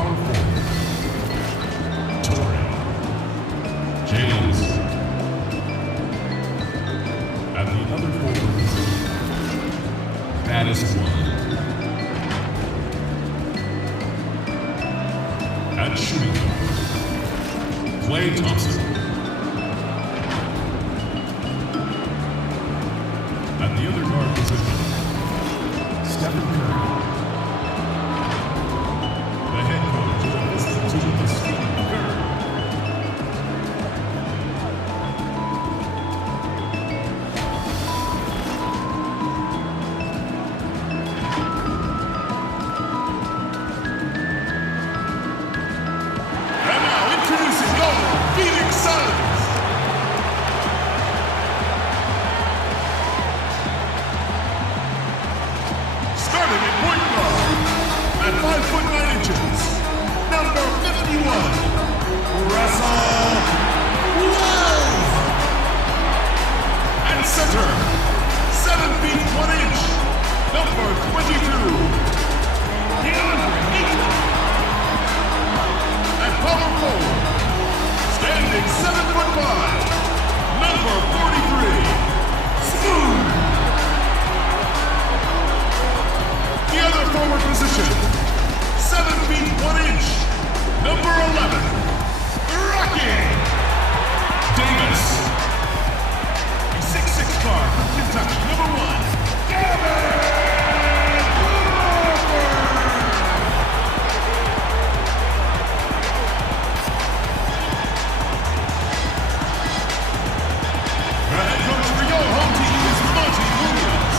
power forward, Torrey. James. At the other forward position, that is one. At shooting guard, Klay Thompson. At the other guard position, Stephen Curry. The head coach is listening to the Stephen Curry. And now introducing your Phoenix Suns. Starting at point guard, at 5'9", number 51, Russell Wells. And center, 7 feet 1 inch, number 22, DeAndre Ayton. At power forward, standing 7'5", number 43, Smooth. The other forward position, 7 feet 1 inch, number 11, Rocky Davis. A 6'6" guard from Kentucky, number 1, Devin. The head coach for your home team is Monty Williams.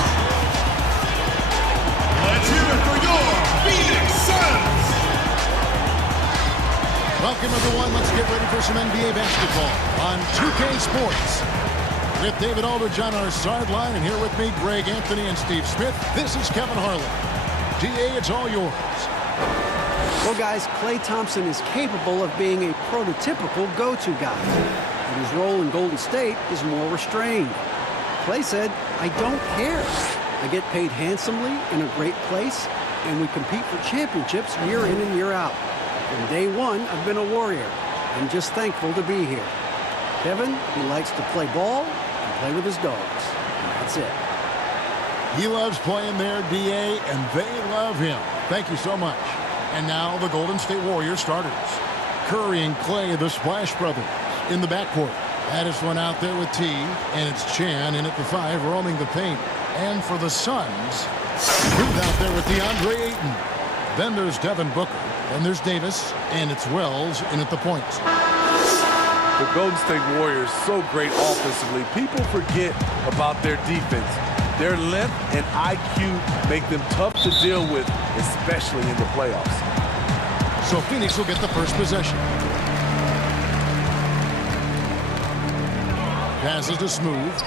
Let's hear it for your Phoenix Suns! Welcome, everyone. Let's get ready for some NBA basketball on 2K Sports. With David Aldridge on our sideline, and here with me, Greg Anthony and Steve Smith. This is Kevin Harlan. DA, it's all yours. Well, guys, Klay Thompson is capable of being a prototypical go-to guy. But his role in Golden State is more restrained. Klay said, "I don't care. I get paid handsomely in a great place, and we compete for championships year in and year out. From day one, I've been a warrior. I'm just thankful to be here." Devin, he likes to play ball and play with his dogs. And that's it. He loves playing there, DA, and they love him. Thank you so much. And now the Golden State Warriors starters. Curry and Klay, the Splash Brothers, in the backcourt. Addison out there with T, and it's Chan in at the 5, roaming the paint. And for the Suns, Smooth out there with DeAndre Ayton. Then there's Devin Booker. Then there's Davis, and it's Wells in at the points. The Golden State Warriors, so great offensively. People forget about their defense. Their length and IQ make them tough to deal with, especially in the playoffs. So Phoenix will get the first possession. Passes to Smooth.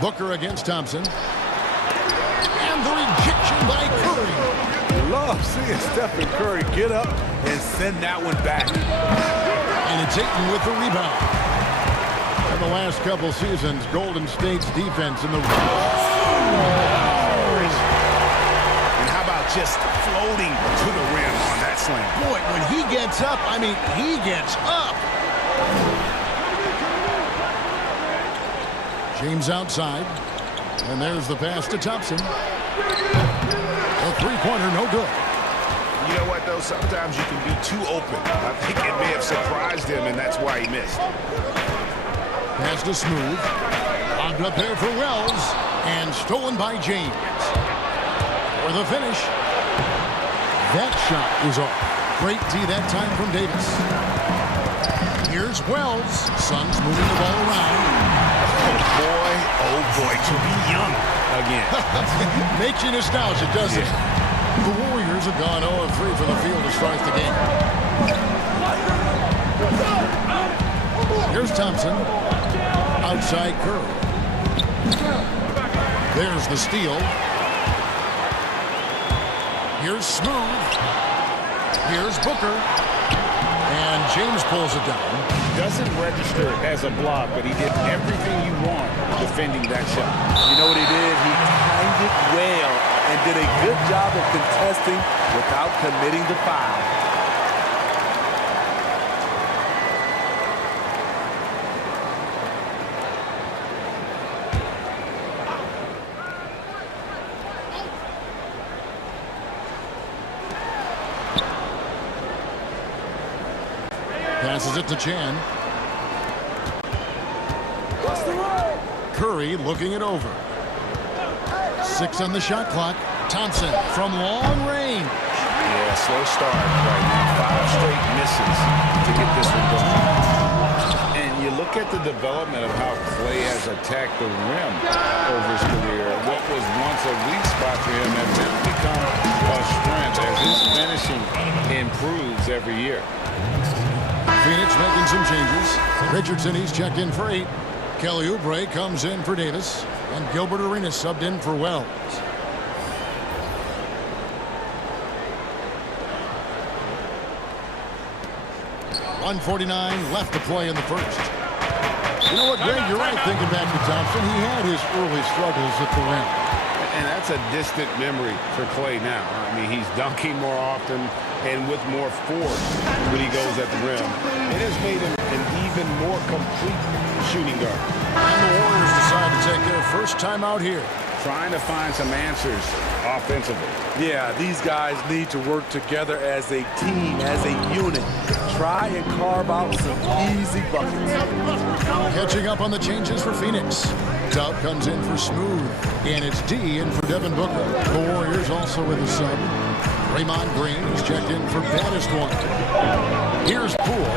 Booker against Thompson. And the rejection by Curry. Love seeing Stephen Curry get up and send that one back. And it's Ayton with the rebound. In the last couple seasons, Golden State's defense in the... And how about just floating to the rim on that slam? Boy, when he gets up, I mean, he gets up. James outside. And there's the pass to Thompson. A three-pointer, no good. You know what, though? Sometimes you can be too open. I think it may have surprised him, and that's why he missed. Pass to Smooth. Lobbed up there for Wells. And stolen by James. For the finish. That shot is off. Great D that time from Davis. Here's Wells. Suns moving the ball around. Oh boy, to be young again. Makes you nostalgic, doesn't it? The Warriors have gone 0-3 for the field to start the game. Here's Thompson. Outside Curry. There's the steal. Here's Smooth. Here's Booker. And James pulls it down. Doesn't register as a block, but he did everything you want defending that shot. You know what he did? He timed it well and did a good job of contesting without committing the foul. Passes it to Chan. Curry looking it over. 6 on the shot clock. Thompson from long range. Yeah, slow start right now. 5 straight misses to get this one going. And you look at the development of how Klay has attacked the rim over his career. What was once a weak spot for him has now become a strength as his finishing improves every year. Phoenix making some changes. Richardson, he's checked in for 8. Kelly Oubre comes in for Davis. And Gilbert Arenas subbed in for Wells. .149 left to play in the first. You know what, Greg? You're right thinking back to Thompson. He had his early struggles at the rim. And that's a distant memory for Klay now. I mean, he's dunking more often and with more force when he goes at the rim. It has made him an even more complete shooting guard. And the Warriors decide to take their first time out here. Trying to find some answers offensively. Yeah, these guys need to work together as a team, as a unit. Try and carve out some easy buckets. Catching up on the changes for Phoenix. Dub comes in for Smooth. And it's D in for Devin Booker. The Warriors also with a sub. Draymond Green is checked in for baddest one. Here's Poole.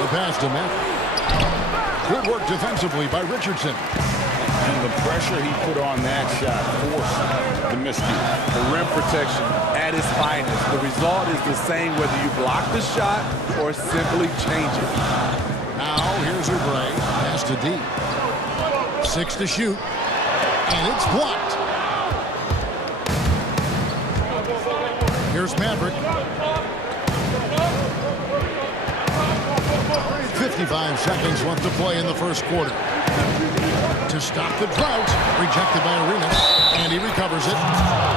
The pass to Matt. Good work defensively by Richardson. And the pressure he put on that shot forced the miscue. The rim protection at its finest. The result is the same whether you block the shot or simply change it. Now here's Oubre. Pass to D. 6 to shoot. And it's blocked. Here's Maverick. 55 seconds left to play in the first quarter. To stop the drought, rejected by Arenas, and he recovers it.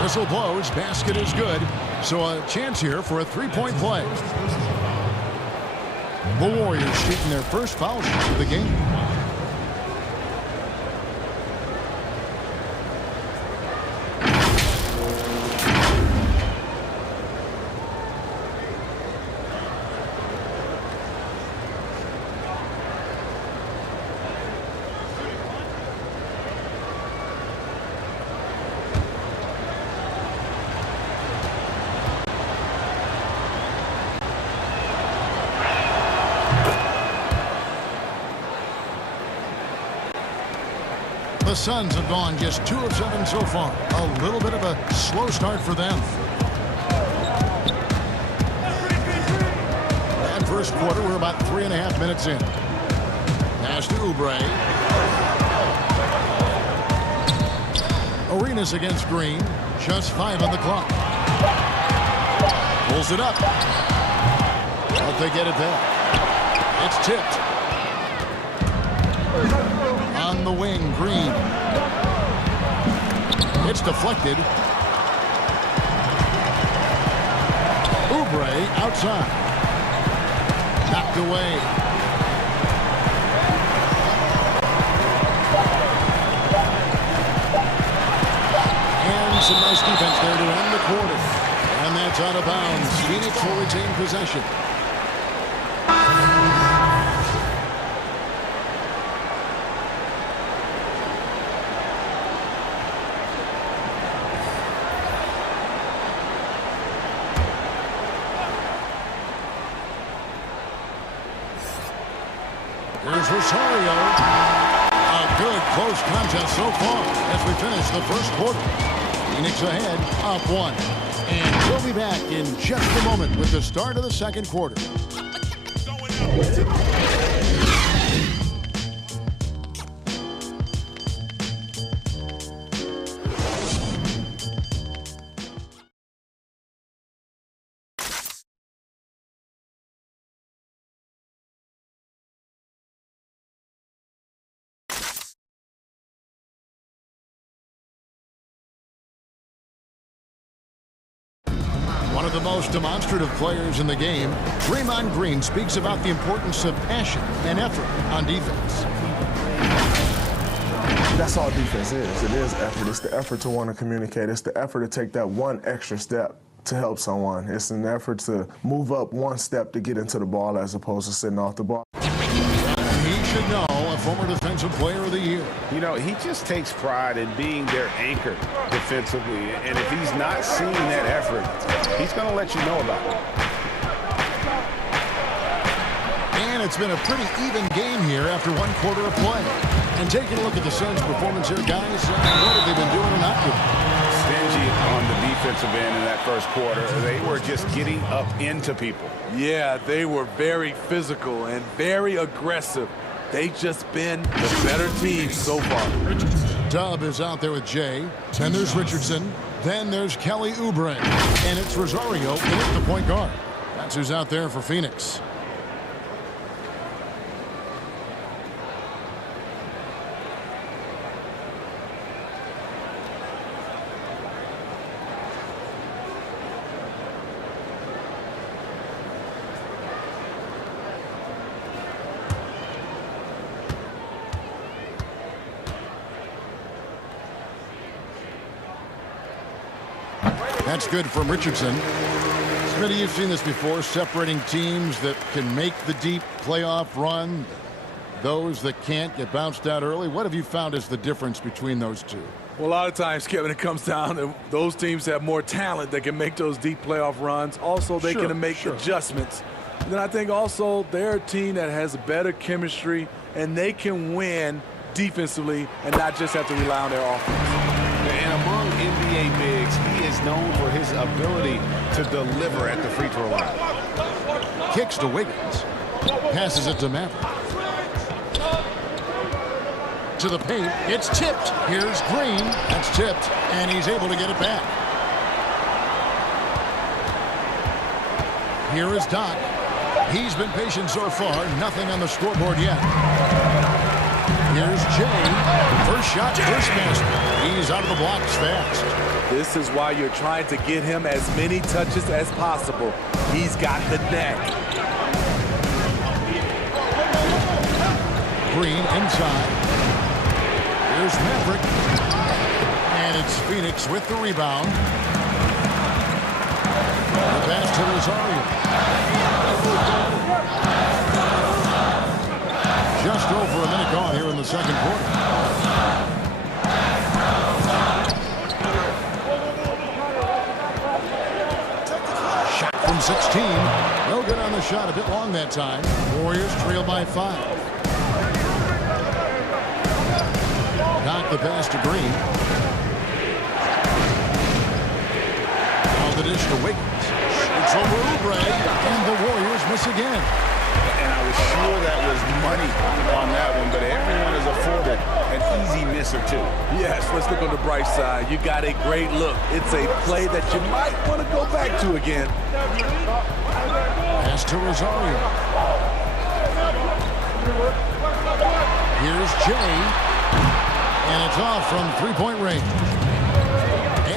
Whistle blows, basket is good. So a chance here for a 3-point play. The Warriors shooting their first foul shots of the game. The Suns have gone just 2 of 7 so far. A little bit of a slow start for them. And first quarter, we're about 3.5 minutes in. Pass to Oubre. Arenas against Green. Just 5 on the clock. Pulls it up. But they get it back. It's tipped. On the wing, Green. It's deflected. Oubre outside. Knocked away. And some nice defense there to end the quarter. And that's out of bounds. Phoenix will retain possession. Here's Rosario. A good close contest so far as we finish the first quarter. Phoenix ahead, up 1. And we'll be back in just a moment with the start of the second quarter. One of the most demonstrative players in the game, Draymond Green speaks about the importance of passion and effort on defense. That's all defense is. It is effort. It's the effort to want to communicate. It's the effort to take that one extra step to help someone. It's an effort to move up one step to get into the ball as opposed to sitting off the ball. He should know, a former Defensive Player of the Year. You know, he just takes pride in being their anchor defensively. And if he's not seeing that effort, he's going to let you know about it. And it's been a pretty even game here after one quarter of play. And taking a look at the Suns' performance here, guys, what have they been doing or not doing? Stingy on the defensive end in that first quarter. They were just getting up into people. Yeah, they were very physical and very aggressive. They just been the better team so far. Dub is out there with Jay. Then there's Richardson. Then there's Kelly Oubre. And it's Rosario in at the point guard. That's who's out there for Phoenix. That's good from Richardson. Smitty, you've seen this before, separating teams that can make the deep playoff run, those that can't get bounced out early. What have you found is the difference between those two? Well, a lot of times, Kevin, it comes down to those teams have more talent that can make those deep playoff runs. Also, they can make adjustments. And then I think also they're a team that has better chemistry, and they can win defensively and not just have to rely on their offense. And among NBA bigs, he is known for his ability to deliver at the free throw line. Kicks to Wiggins. Passes it to Maverick. To the paint. It's tipped. Here's Green. That's tipped. And he's able to get it back. Here is Doc. He's been patient so far. Nothing on the scoreboard yet. Here's Jay. First shot, first basket. He's out of the blocks fast. This is why you're trying to get him as many touches as possible. He's got the neck. Green inside. Here's Maverick. And it's Phoenix with the rebound. The pass to Rosario. Just over a minute gone here in the second quarter. Shot from 16. No good on the shot. A bit long that time. Warriors trail by 5. Knock the pass to Green. Now the dish to Wiggins. It's over Oubre. And the Warriors miss again. And I was sure that was money on that one, but everyone is afforded an easy miss or two. Yes, let's look on the bright side. You got a great look. It's a play that you might want to go back to again. Pass to Rosario. Here's Jay. And it's off from three-point range.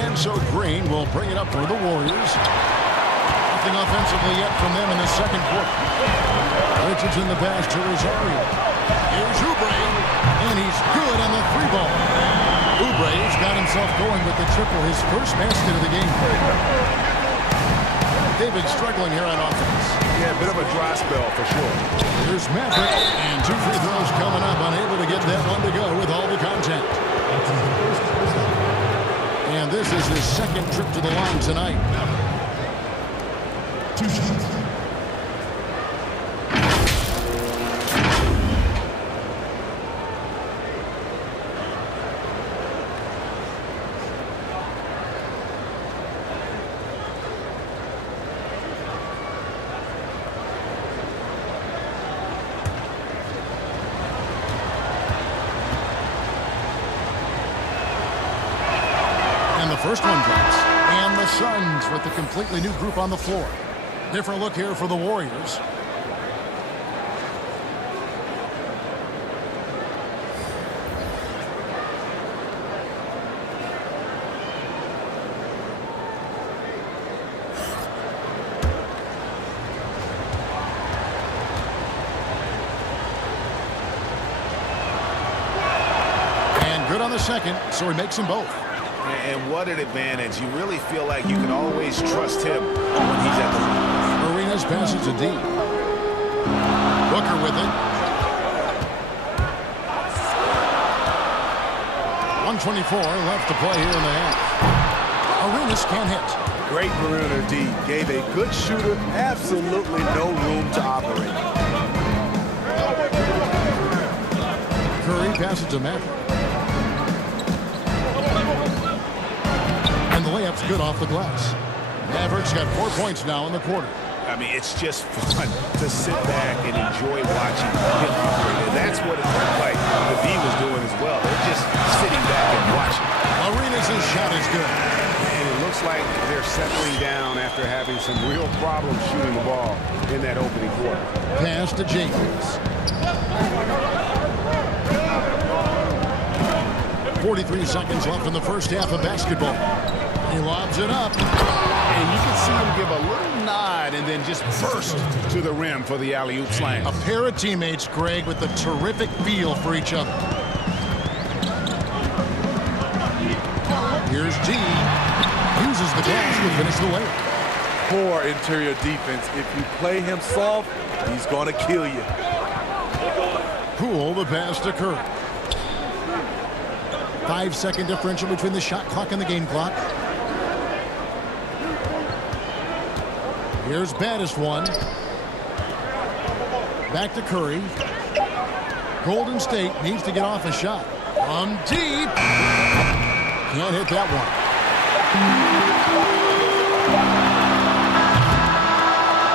And so Green will bring it up for the Warriors. Nothing offensively yet from them in the second quarter. Richardson the pass to Rosario. Here's Oubre, and he's good on the three ball. Oubre's got himself going with the triple, his first basket of the game. They've been struggling here on offense. Yeah, a bit of a dry spell for sure. Here's Maverick, and 2 free throws coming up, unable to get that one to go with all the contact. And this is his second trip to the line tonight. 2 shots. First one drops. And the Suns with a completely new group on the floor. Different look here for the Warriors. on the second, so he makes them both. And what an advantage. You really feel like you can always trust him when he's at the line. Arenas passes to D. Booker with it. 1:24 left to play here in the half. Arenas can't hit. Great perimeter D. Gave a good shooter absolutely no room to operate. Curry passes to Maverick. And the layup's good off the glass. Maverick's got 4 points now in the quarter. I mean, it's just fun to sit back and enjoy watching him operate. And that's what it looked like the D was doing as well. They're just sitting back and watching. Arenas' shot is good. And it looks like they're settling down after having some real problems shooting the ball in that opening quarter. Pass to James. 43 seconds left in the first half of basketball. He lobs it up. And you can see him give a little nod and then just burst to the rim for the alley-oop slam. A pair of teammates, Greg, with a terrific feel for each other. Here's D. Uses the glass to finish the layup. Poor interior defense. If you play him soft, he's going to kill you. Poole the pass to Curry. 5-second differential between the shot clock and the game clock. Here's baddest one. Back to Curry. Golden State needs to get off a shot. From deep. Can't hit that one.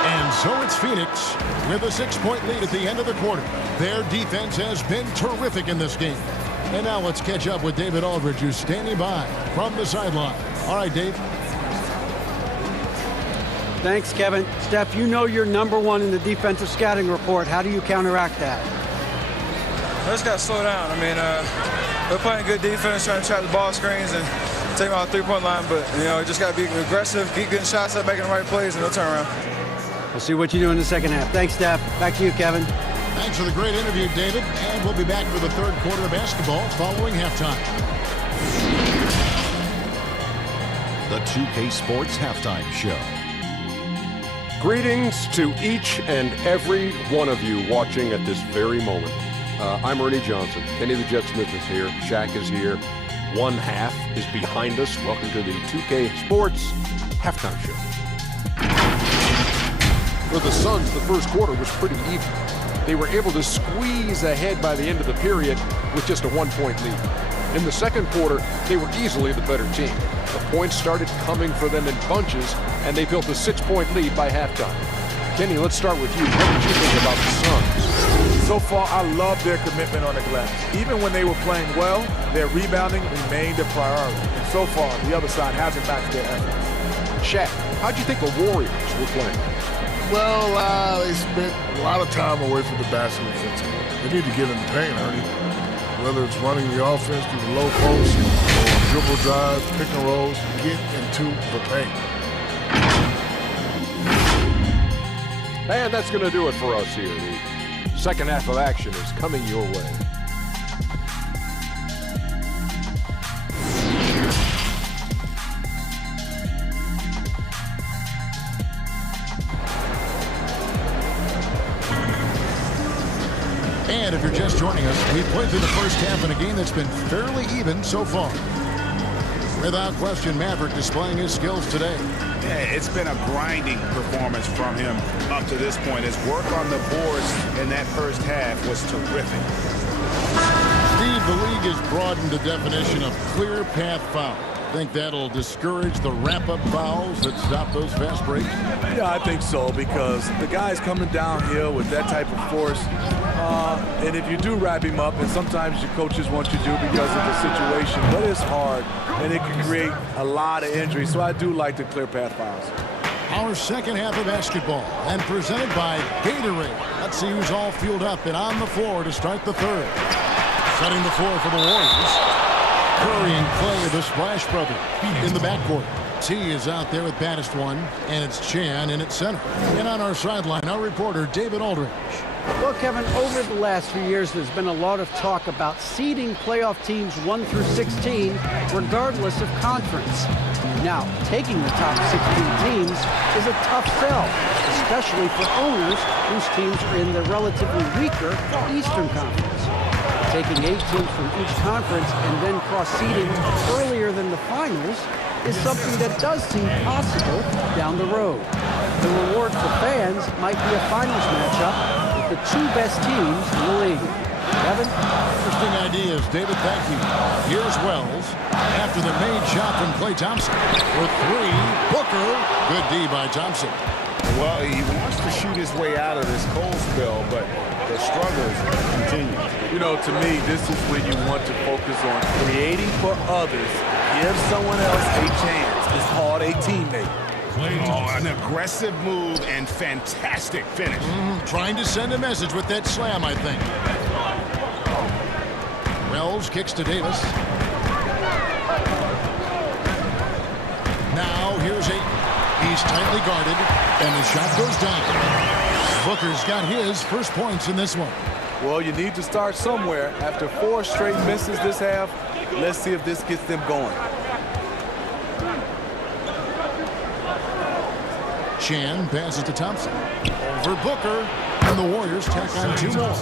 And so it's Phoenix with a 6-point lead at the end of the quarter. Their defense has been terrific in this game. And now let's catch up with David Aldridge, who's standing by from the sideline. All right, Dave. Thanks, Kevin. Steph, you know you're #1 in the defensive scouting report. How do you counteract that? I just got to slow down. I mean, we're playing good defense, trying to trap the ball screens and take them out the three-point line. But, you know, just got to be aggressive, keep getting shots up, making the right plays, and no turnaround. We'll see what you do in the second half. Thanks, Steph. Back to you, Kevin. Thanks for the great interview, David. And we'll be back for the third quarter of basketball following halftime. The 2K Sports Halftime Show. Greetings to each and every one of you watching at this very moment. I'm Ernie Johnson. Kenny the Jet Smith is here. Shaq is here. One half is behind us. Welcome to the 2K Sports Halftime Show. For the Suns, the first quarter was pretty even. They were able to squeeze ahead by the end of the period with just a 1-point lead. In the second quarter, they were easily the better team. The points started coming for them in bunches, and they built a 6-point lead by halftime. Kenny, let's start with you. What did you think about the Suns? So far, I love their commitment on the glass. Even when they were playing well, their rebounding remained a priority. And so far, the other side hasn't matched their efforts. Shaq, how'd you think the Warriors were playing? Well, they spent a lot of time away from the basket offensively. They need to get in the paint, Ernie. Whether it's running the offense through the low post or dribble drives, pick and rolls, get into the paint. And that's going to do it for us here. The second half of action is coming your way. And if you're just joining us, we've played through the first half in a game that's been fairly even so far. Without question, Maverick displaying his skills today. Yeah, it's been a grinding performance from him up to this point. His work on the boards in that first half was terrific. Steve, the league has broadened the definition of clear path foul. Think that'll discourage the wrap-up fouls that stop those fast breaks? Yeah, I think so, because the guy's coming downhill with that type of force. And if you do wrap him up, and sometimes your coaches want you to because of the situation, but it's hard, and it can create a lot of injuries. So I do like the clear path fouls. Our second half of basketball, and presented by Gatorade. Let's see who's all fueled up and on the floor to start the third. Setting the floor for the Warriors. Curry and Klay, the Splash Brothers, in the backcourt. T is out there with baddest one, and it's Chan in at center. And on our sideline, our reporter, David Aldridge. Well, Kevin, over the last few years, there's been a lot of talk about seeding playoff teams 1 through 16, regardless of conference. Now, taking the top 16 teams is a tough sell, especially for owners whose teams are in the relatively weaker Eastern Conference. Taking 8 teams from each conference and then cross-seeding earlier than the finals is something that does seem possible down the road. The reward for fans might be a finals matchup with the 2 best teams in the league. Devin? Interesting ideas, David. Thank you. Here's Wells after the made shot from Klay Thompson. For 3, Booker. Good D by Thompson. Well, he wants to shoot his way out of this cold spell, but the struggles continue. You know, to me, this is when you want to focus on creating for others. Give someone else a chance. It's called a teammate. Oh, an aggressive move and fantastic finish. Trying to send a message with that slam, I think. Wells kicks to Davis. Now here's 8. He's tightly guarded, and the shot goes down. Booker's got his first points in this one. Well, you need to start somewhere. After 4 straight misses this half, let's see if this gets them going. Chan passes to Thompson. Over Booker, and the Warriors tack on 2 more.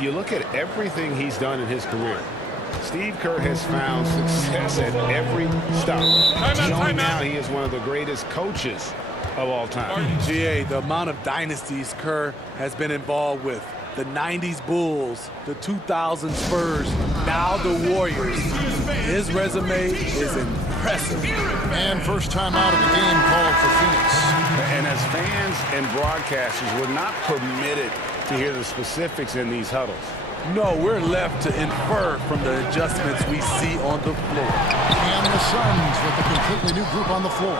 You look at everything he's done in his career. Steve Kerr has found success at every stop. Showing now he is one of the greatest coaches of all time. GA, the amount of dynasties Kerr has been involved with. The 90s Bulls, the 2000 Spurs, now the Warriors. His resume is impressive. And first time out of the game called for Phoenix. And as fans and broadcasters, we're not permitted to hear the specifics in these huddles. No, we're left to infer from the adjustments we see on the floor. And the Suns with a completely new group on the floor.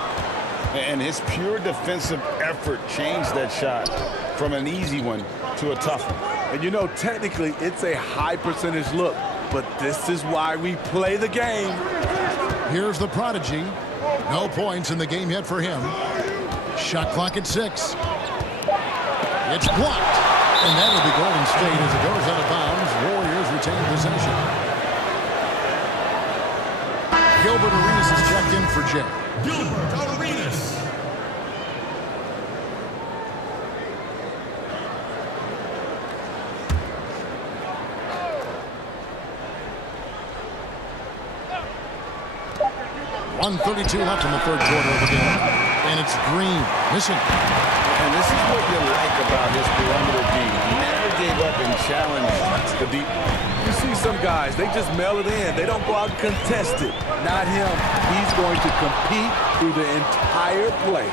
And his pure defensive effort changed that shot from an easy one to a tough one. And you know, technically, it's a high percentage look, but this is why we play the game. Here's the prodigy. No points in the game yet for him. Shot clock at 6. It's blocked. And that'll be Golden State as it goes out of bounds. Warriors retain possession. Gilbert Arenas is checked in for Jay. Gilbert Arenas. .132 left in the third quarter of the game. And it's Green missing. And this is what you like about his perimeter D. Never gave up and challenged the deep. You see some guys, they just mail it in. They don't go out and contest it. Not him. He's going to compete through the entire play.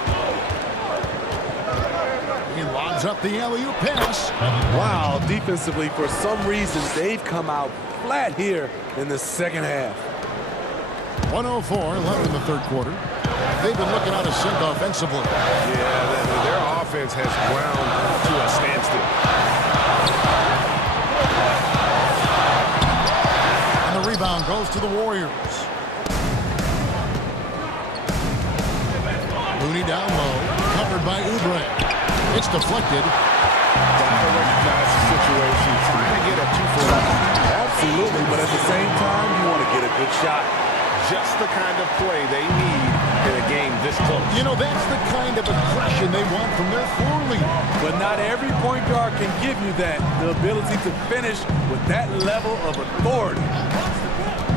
He lobs up the alley-oop pass. Wow, defensively, for some reason, they've come out flat here in the second half. 104 left in the third quarter. They've been looking out of sync offensively. Yeah, their offense has ground to a standstill. And the rebound goes to the Warriors. Looney down low, covered by Oubre. It's deflected. Gotta recognize the situation, trying to get a 2-for-1. Absolutely, but at the same time, you want to get a good shot. Just the kind of play they need in a game this close. You know, that's the kind of aggression they want from their floor leader. But not every point guard can give you that, the ability to finish with that level of authority.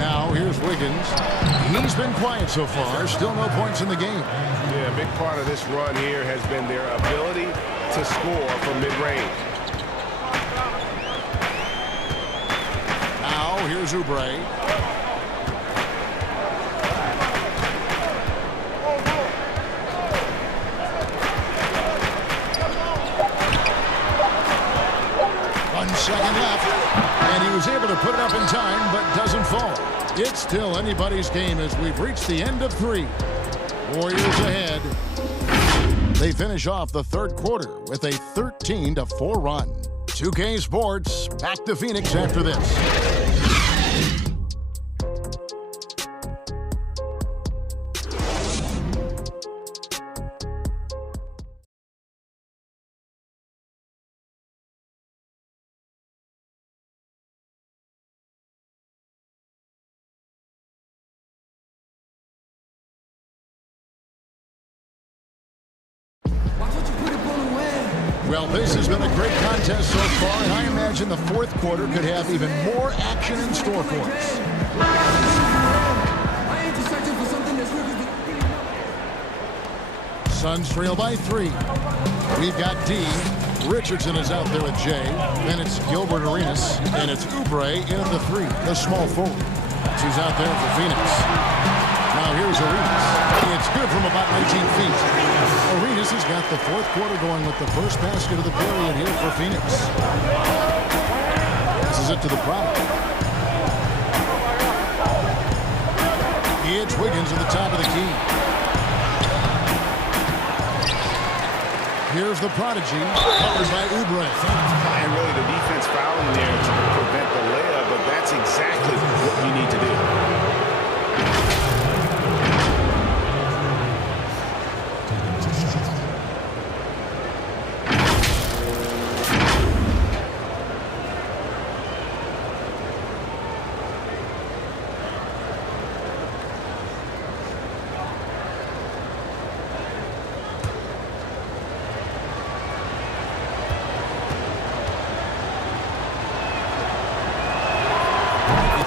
Now, here's Wiggins. He's been quiet so far. Still no points in the game. Yeah, a big part of this run here has been their ability to score from mid-range. Now, here's Oubre. Second left, and he was able to put it up in time, but doesn't fall. It's still anybody's game as we've reached the end of 3. Warriors ahead. They finish off the third quarter with a 13-4 run. 2K Sports back to Phoenix after this. Well, this has been a great contest so far, and I imagine the fourth quarter could have even more action in store for us. Suns trail by 3. We've got D. Richardson is out there with Jay. Then it's Gilbert Arenas, and it's Oubre in at the 3, the small forward. Who's out there for Phoenix. Now here's Arenas. It's good from about 19 feet. Arenas has got the fourth quarter going with the first basket of the period here for Phoenix. This is it to the product. It's Wiggins at the top of the key. Here's the prodigy, covered by Oubre. And really the defense fouling there to prevent the layup, but that's exactly what you need to do.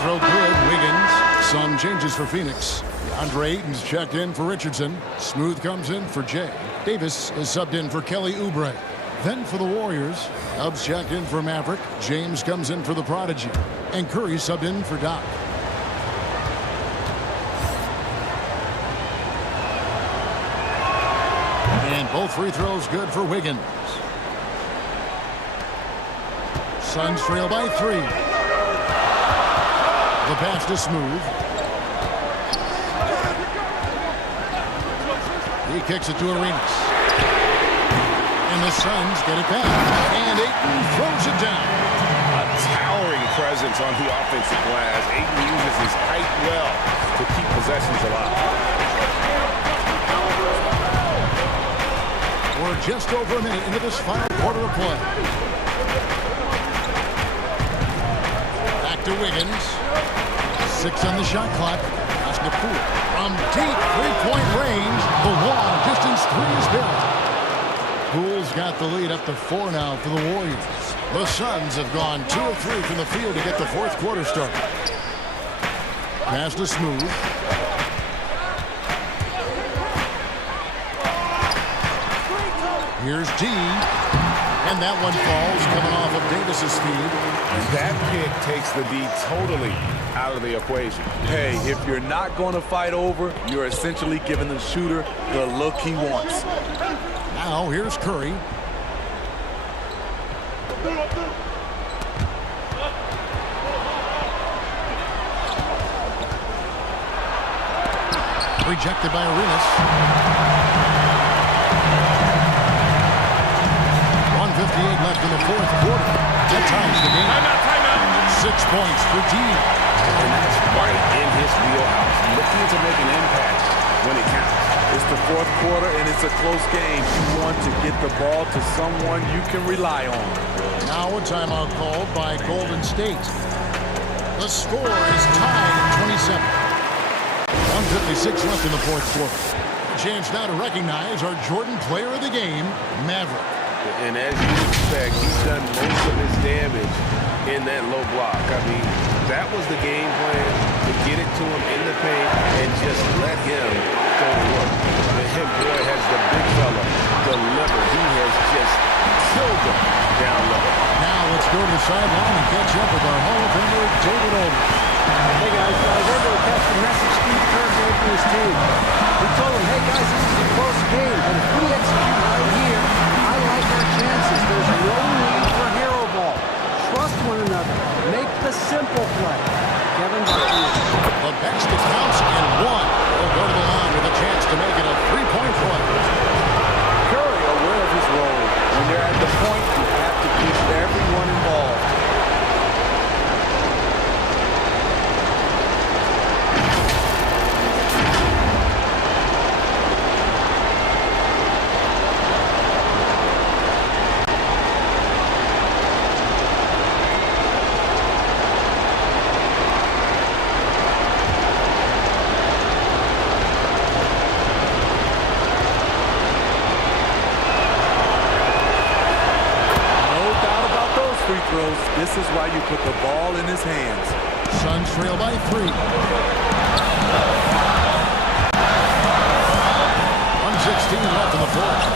Throw good. Wiggins. Some changes for Phoenix. DeAndre Ayton's checked in for Richardson. Smooth comes in for Jay. Davis is subbed in for Kelly Oubre. Then for the Warriors, Dubs checked in for Maverick. James comes in for the Prodigy. And Curry subbed in for Doc. And both free throws good for Wiggins. Suns trail by 3. The pass to Smooth. He kicks it to Arenas. And the Suns get it back. And Ayton throws it down. A towering presence on the offensive glass. Ayton uses his height well to keep possessions alive. We're just over a minute into this final quarter of play. Back to Wiggins. 6 on the shot clock. That's Napur. From deep three-point range, the long distance 3 is good. Poole's got the lead up to 4 now for the Warriors. The Suns have gone 2 of 3 from the field to get the fourth quarter started. Pass to Smooth. Here's D. And that one falls, coming off of Davis's speed. That pick takes the D totally out of the equation. Hey, if you're not going to fight over, you're essentially giving the shooter the look he wants. Now here's Curry. Rejected by Arenas. 1:58 left in the fourth quarter. That ties the game. Timeout. 6 points for D. And that's right in his wheelhouse. Looking to make an impact when it counts. It's the fourth quarter, and it's a close game. You want to get the ball to someone you can rely on. Now a timeout called by Golden State. The score is tied at 27. 1:56 left in the fourth quarter. A chance now to recognize our Jordan player of the game, Maverick. And as you expect, he's done most of his damage in that low block. I mean, that was the game plan, to get it to him in the paint and just let him go to work. But him, boy, has the big fella delivered. He has just killed them down low. Now let's go to the sideline and catch up with our Hall of Famer, David Olden. Hey guys, I was able to catch the message Steve Kerr gave to his team. He told them, hey guys, this is a close game, but if we execute right here, I like our chances. There's no need for hero ball. Trust one another. Make the simple play. Kevin Butler. The basket counts and 1. He'll go to the line with a chance to make it a 3-point play. Curry aware of his role. When they're at the point, you have to keep everyone involved. post. This is why you put the ball in his hands. Suns trail by 3. 1:16 left in the fourth.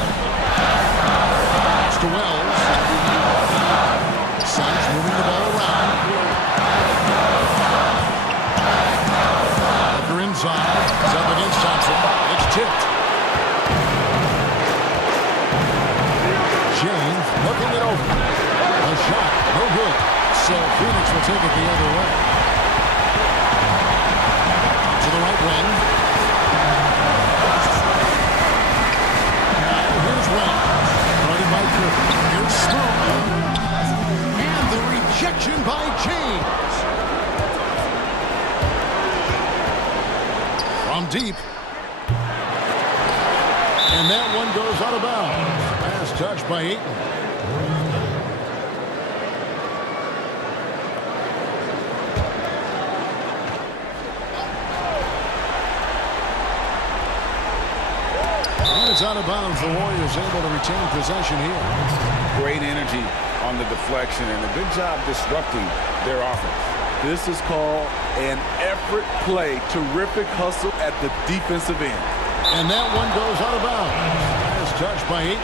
It's to Wells. Suns moving the ball around. Booker inside. It's up against Thompson. It's tipped. James looking it over. A shot, no good. So Phoenix will take it the other way. To the right wing. Now here's Wells. Guarded by Curry. Here's Smoke. And the rejection by James. From deep. And that one goes out of bounds. Pass touched by Ayton. And it's out of bounds. The Warriors able to retain possession here. Great energy on the deflection and a good job disrupting their offense. This is called an effort play. Terrific hustle at the defensive end. And that one goes out of bounds. Pass touched by Ayton.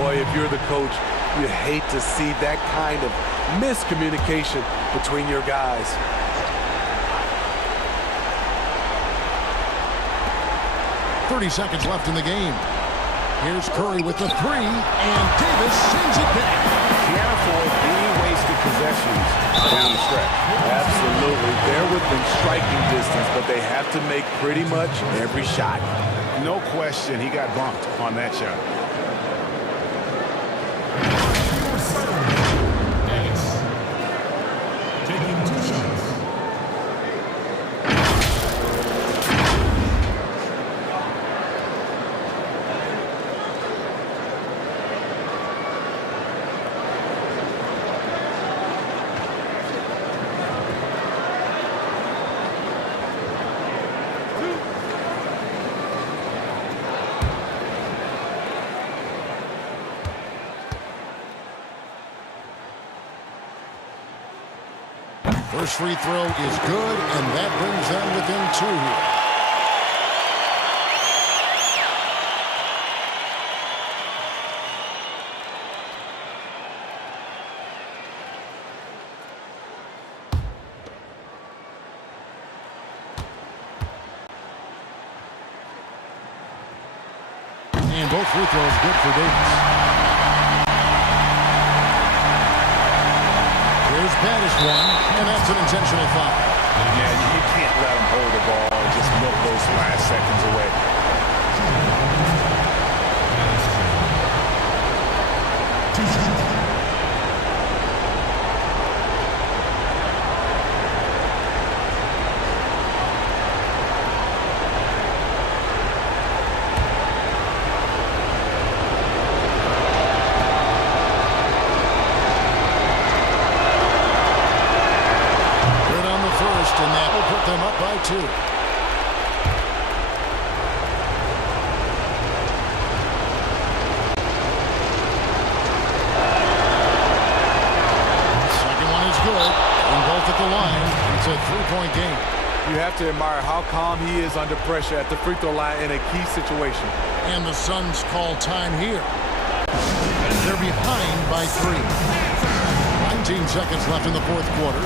Boy, if you're the coach, you hate to see that kind of miscommunication between your guys. .30 seconds left in the game. Here's Curry with the 3, and Davis sends it back. Can't afford any wasted possessions down the stretch. Absolutely. They're within striking distance, but they have to make pretty much every shot. No question he got bumped on that shot. Taking 2 shots. First free throw is good, and that brings them within 2 here. And both free throws good for Davis. Here's Baddest one, and that's an intentional foul. Yeah, you can't let him hold the ball and just milk those last seconds away. And that will put them up by 2. Second one is good. And both at the line. It's a 3-point game. You have to admire how calm he is under pressure at the free throw line in a key situation. And the Suns call time here. They're behind by 3. 19 seconds left in the fourth quarter.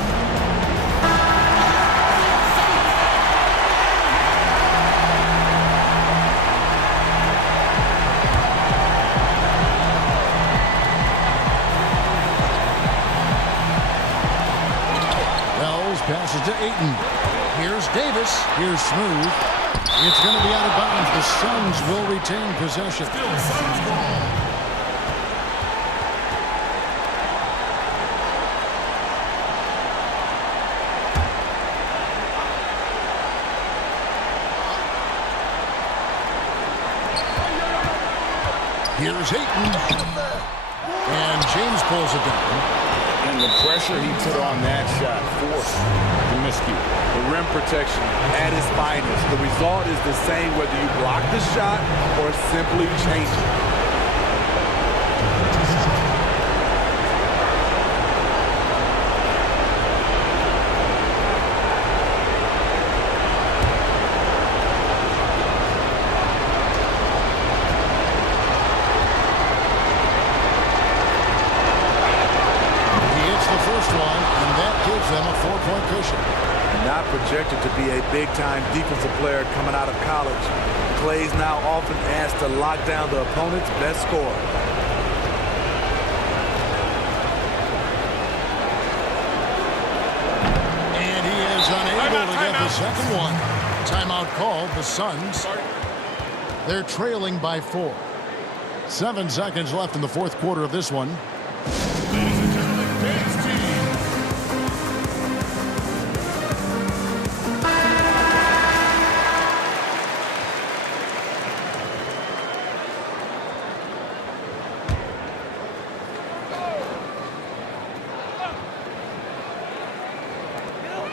Passes to Ayton. Here's Davis. Here's Smooth. It's going to be out of bounds. The Suns will retain possession. Still Suns ball. Here's Ayton. And James pulls it down. And the pressure he put on that shot forced the miscue. The rim protection at its finest. The result is the same whether you block the shot or simply change it. projected to be a big-time defensive player coming out of college. Klay's now often asked to lock down the opponent's best scorer. And he is unable to get the second one. Timeout called, the Suns. They're trailing by 4. 7 seconds left in the fourth quarter of this one. Ladies and gentlemen, dance team.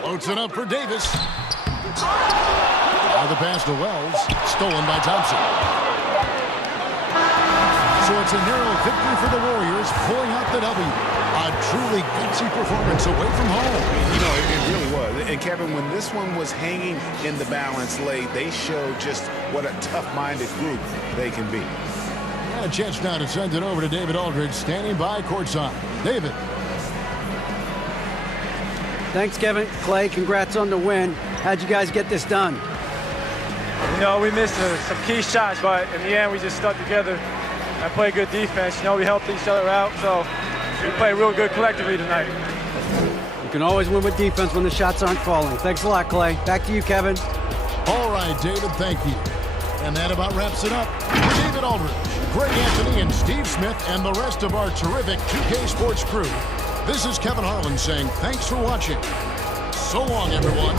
Floats it up for Davis. Now the pass to Wells. Stolen by Thompson. So it's a narrow victory for the Warriors, pulling out the W. A truly gutsy performance away from home. You know, it really was. And Kevin, when this one was hanging in the balance late, they showed just what a tough-minded group they can be. And a chance now to send it over to David Aldridge, standing by courtside. David. Thanks, Kevin. Klay, congrats on the win. How'd you guys get this done? You know, we missed some key shots, but in the end, we just stuck together and played good defense. You know, we helped each other out, so we played real good collectively tonight. You can always win with defense when the shots aren't falling. Thanks a lot, Klay. Back to you, Kevin. All right, David, thank you. And that about wraps it up. For David Aldridge, Greg Anthony, and Steve Smith, and the rest of our terrific 2K Sports crew, this is Kevin Harlan saying thanks for watching. So long, everyone.